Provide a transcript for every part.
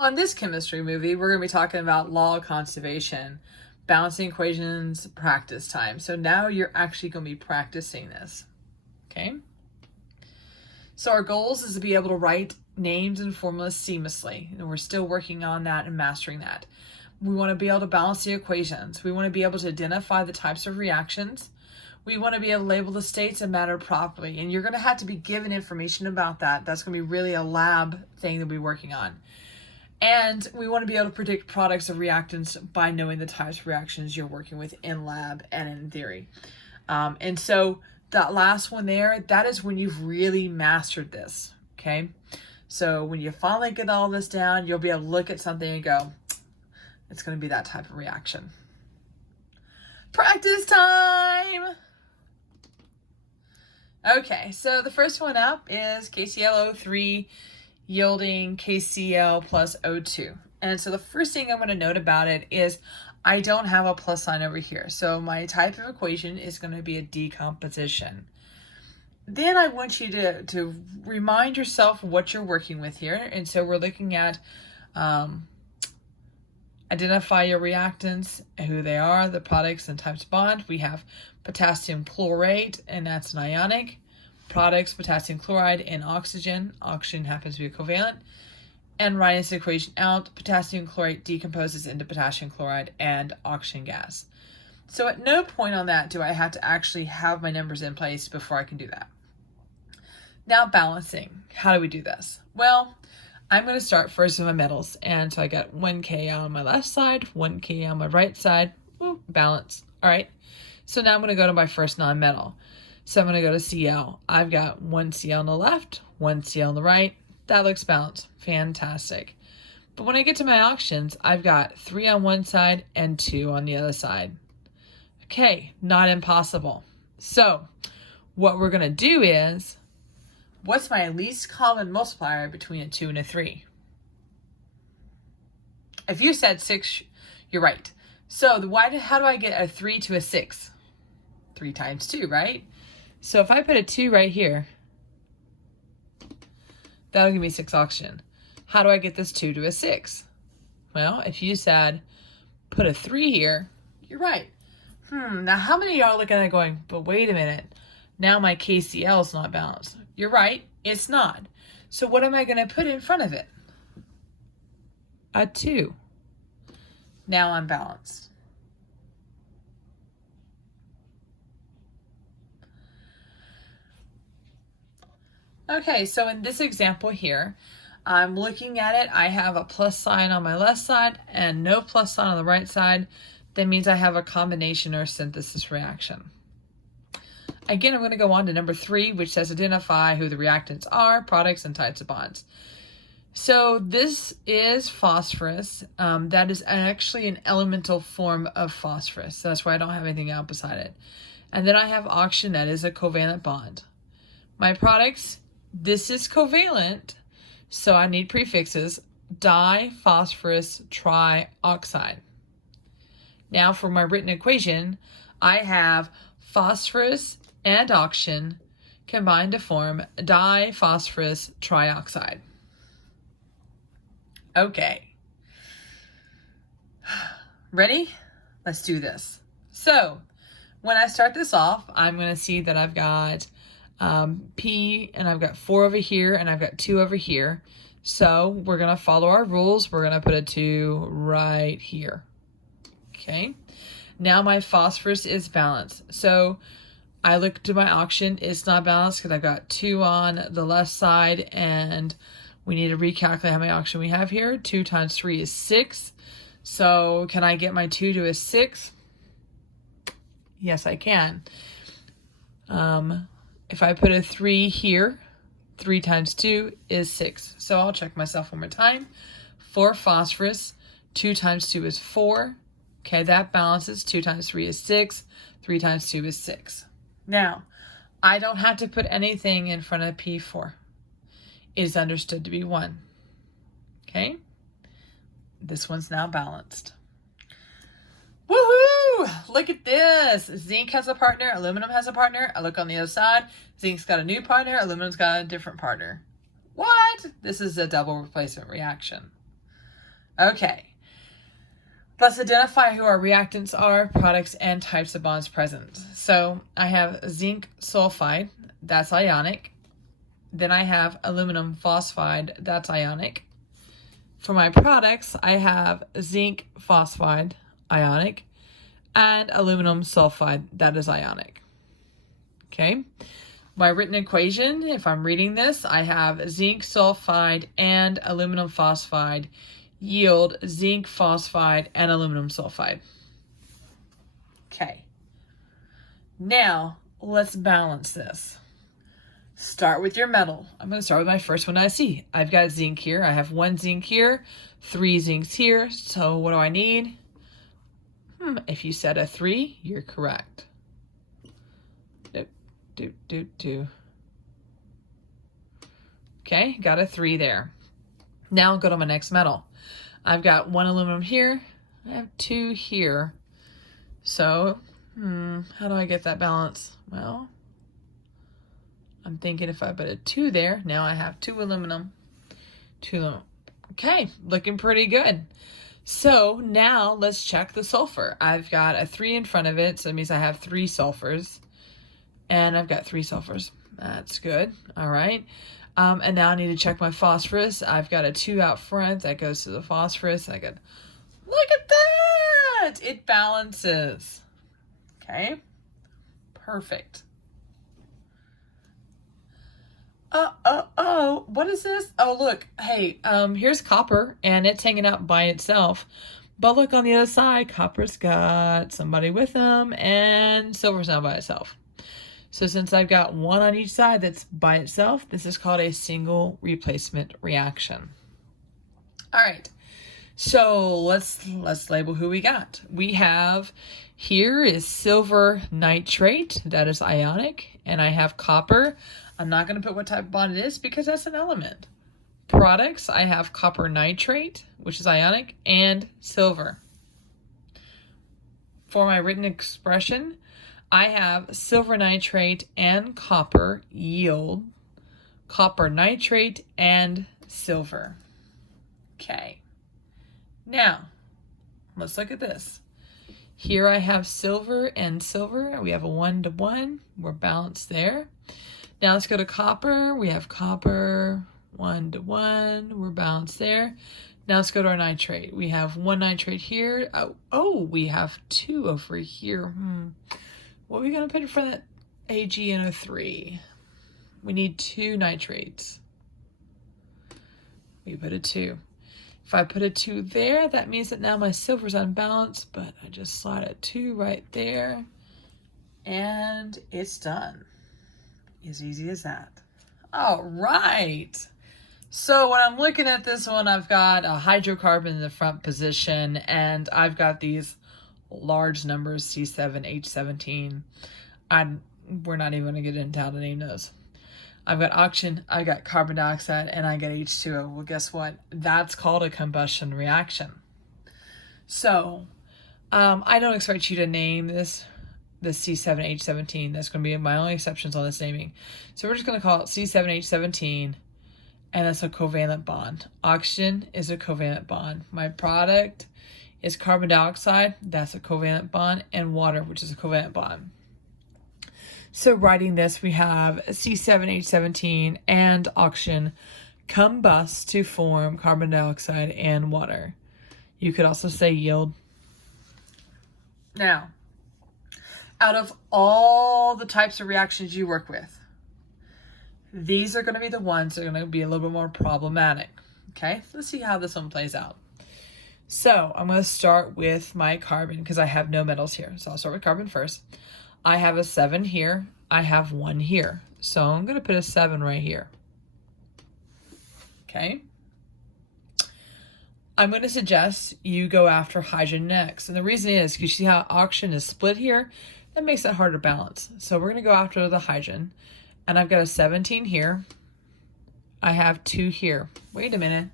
On this chemistry movie, we're going to be talking about law of conservation, balancing equations, practice time. So now you're actually going to be practicing this. Okay? So our goals is to be able to write names and formulas seamlessly. And we're still working on that and mastering that. We want to be able to balance the equations. We want to be able to identify the types of reactions. We want to be able to label the states of matter properly. And you're going to have to be given information about that. That's going to be really a lab thing that we're working on. And we want to be able to predict products of reactants by knowing the types of reactions you're working with in lab and in theory. And so that last one there, that is when you've really mastered this, okay? So when you finally get all this down, you'll be able to look at something and go, it's going to be that type of reaction. Practice time! Okay, so the first one up is KClO3 yielding KCl plus O2. And so the first thing I'm going to note about it is I don't have a plus sign over here. So my type of equation is going to be a decomposition. Then I want you to remind yourself what you're working with here. And so we're looking at identify your reactants, who they are, the products and types of bond. We have potassium chlorate, and that's an ionic. Products, potassium chloride and oxygen. Oxygen happens to be a covalent. And writing this equation out, potassium chlorate decomposes into potassium chloride and oxygen gas. So at no point on that do I have to actually have my numbers in place before I can do that. Now balancing. How do we do this? Well, I'm going to start first with my metals. And so I got 1 K on my left side, 1 K on my right side. Woo, balance. All right. So now I'm going to go to my first non-metal. So I'm going to go to Cl. I've got 1 Cl on the left, 1 Cl on the right. That looks balanced. Fantastic. But when I get to my oxygens, I've got 3 on one side and 2 on the other side. Okay, not impossible. So what we're going to do is, what's my least common multiplier between a 2 and a 3? If you said 6, you're right. So how do I get a 3 to a 6? 3 times 2, right? So if I put a 2 right here, that'll give me 6 oxygen. How do I get this 2 to a 6? Well, if you said put a 3 here, you're right. Now how many of y'all are looking at it going, but wait a minute, now my KCl is not balanced? You're right, it's not. So what am I going to put in front of it? A 2. Now I'm balanced. Okay, so in this example here, I'm looking at it. I have a plus sign on my left side and no plus sign on the right side. That means I have a combination or synthesis reaction. Again, I'm going to go on to number 3, which says identify who the reactants are, products, and types of bonds. So this is phosphorus. That is actually an elemental form of phosphorus. So that's why I don't have anything out beside it. And then I have oxygen, that is a covalent bond. My products, this is covalent, so I need prefixes, diphosphorus trioxide. Now for my written equation, I have phosphorus and oxygen combined to form diphosphorus trioxide. Okay. Ready? Let's do this. So when I start this off, I'm going to see that I've got P, and I've got 4 over here, and I've got 2 over here. So we're going to follow our rules. We're going to put a 2 right here. Okay. Now my phosphorus is balanced. So I look to my oxygen. It's not balanced because I've got 2 on the left side, and we need to recalculate how many oxygen we have here. 2 times 3 is 6. So can I get my 2 to a 6? Yes, I can. If I put a 3 here, 3 times 2 is 6. So I'll check myself one more time. 4 phosphorus, 2 times 2 is 4. Okay, that balances. 2 times 3 is 6. 3 times 2 is 6. Now, I don't have to put anything in front of P4. It is understood to be 1. Okay? This one's now balanced. Woohoo! Look at this. Zinc has a partner. Aluminum has a partner. I look on the other side. Zinc's got a new partner. Aluminum's got a different partner. What? This is a double replacement reaction. Okay. Let's identify who our reactants are, products, and types of bonds present. So I have zinc sulfide, that's ionic. Then I have aluminum phosphide, that's ionic. For my products, I have zinc phosphide, ionic, and aluminum sulfide, that is ionic. Okay. My written equation, if I'm reading this, I have zinc sulfide and aluminum phosphide yield zinc phosphide and aluminum sulfide. Okay. Now, let's balance this. Start with your metal. I'm going to start with my first one I see. I've got zinc here. I have 1 zinc here, 3 zincs here. So what do I need? If you said a 3, you're correct. Okay, got a 3 there. Now I'll go to my next metal. I've got 1 aluminum here. I have 2 here. So, how do I get that balance? Well, I'm thinking if I put a 2 there, now I have 2 aluminum. 2 aluminum. Okay, looking pretty good. So now let's check the sulfur. I've got a 3 in front of it, so that means I have 3 sulfurs. And I've got 3 sulfurs. That's good. All right. And now I need to check my phosphorus. I've got a 2 out front. That goes to the phosphorus. I could, look at that! It balances. Okay. Perfect. What is this? Oh, look. Hey, here's copper, and it's hanging out by itself. But look on the other side. Copper's got somebody with them, and silver's now by itself. So since I've got 1 on each side that's by itself, this is called a single replacement reaction. All right, so let's label who we got. We have here is silver nitrate, that is ionic, and I have copper. I'm not going to put what type of bond it is because that's an element. Products, I have copper nitrate, which is ionic, and silver. For my written expression, I have silver nitrate and copper yield copper nitrate and silver. Okay. Now, let's look at this. Here I have silver and silver. We have a 1-to-1. We're balanced there. Now let's go to copper. We have copper 1-to-1. We're balanced there. Now let's go to our nitrate. We have 1 nitrate here. Oh, we have 2 over here. What are we going to put in front of that AgNO3? We need 2 nitrates. We put a 2. If I put a 2 there, that means that now my silver's unbalanced, but I just slide a 2 right there, and it's done. As easy as that. All right. So when I'm looking at this one, I've got a hydrocarbon in the front position, and I've got these large numbers, C7H17. We're not even going to get into how to name those. I've got oxygen, I got carbon dioxide, and I got H2O. Well, guess what? That's called a combustion reaction. So I don't expect you to name this C7H17. That's going to be my only exceptions on this naming. So we're just going to call it C7H17, and that's a covalent bond. Oxygen is a covalent bond. My product is carbon dioxide, that's a covalent bond, and water, which is a covalent bond. So writing this, we have C7H17 and oxygen combust to form carbon dioxide and water. You could also say yield. Now, out of all the types of reactions you work with, these are going to be the ones that are going to be a little bit more problematic. Okay, let's see how this one plays out. So I'm going to start with my carbon because I have no metals here. So I'll start with carbon first. I have a 7 here. I have 1 here. So I'm going to put a 7 right here. Okay. I'm going to suggest you go after hydrogen next. And the reason is because you see how oxygen is split here? That makes it hard to balance. So we're going to go after the hydrogen. And I've got a 17 here. I have 2 here. Wait a minute.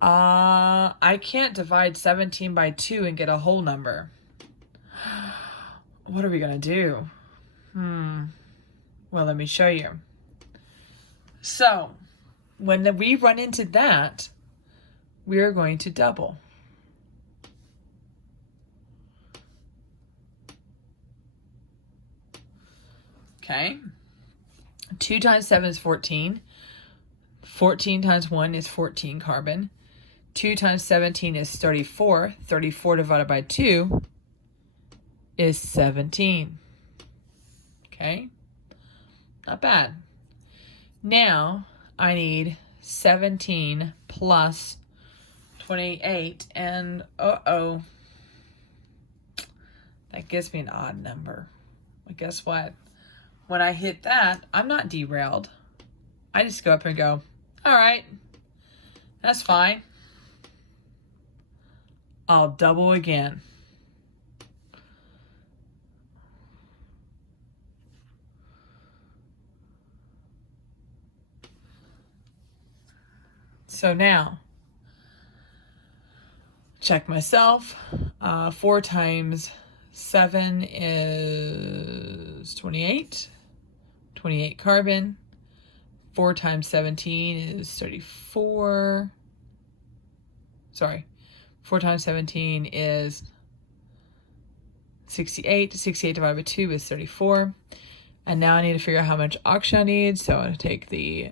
I can't divide 17 by 2 and get a whole number. What are we going to do? Well, let me show you. So, when we run into that, we are going to double. Okay. 2 times 7 is 14. 14 times 1 is 14 carbon. 2 times 17 is 34. 34 divided by 2 is 17. Okay. Not bad. Now I need 17 plus 28, and that gives me an odd number. But guess what? When I hit that, I'm not derailed. I just go up and go, all right, that's fine. I'll double again. So now, check myself. 4 times 7 is 28. 28 carbon. 4 times 17 is 34. Sorry. 4 times 17 is 68. 68 divided by 2 is 34. And now I need to figure out how much oxygen I need. So I'm going to take the,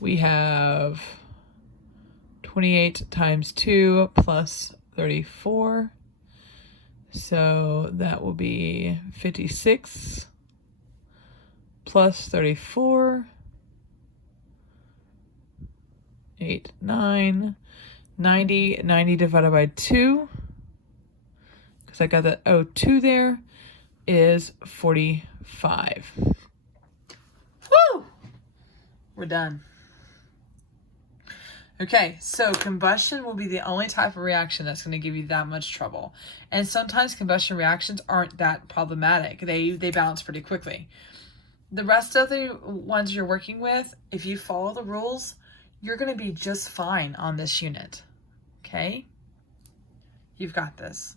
we have 28 times 2 plus 34. So that will be 56 plus 34. 8, 9, 90. 90 divided by 2, because I got that O2 there, is 45. Woo! We're done. Okay, so combustion will be the only type of reaction that's going to give you that much trouble. And sometimes combustion reactions aren't that problematic. They balance pretty quickly. The rest of the ones you're working with, if you follow the rules, you're going to be just fine on this unit. Okay? You've got this.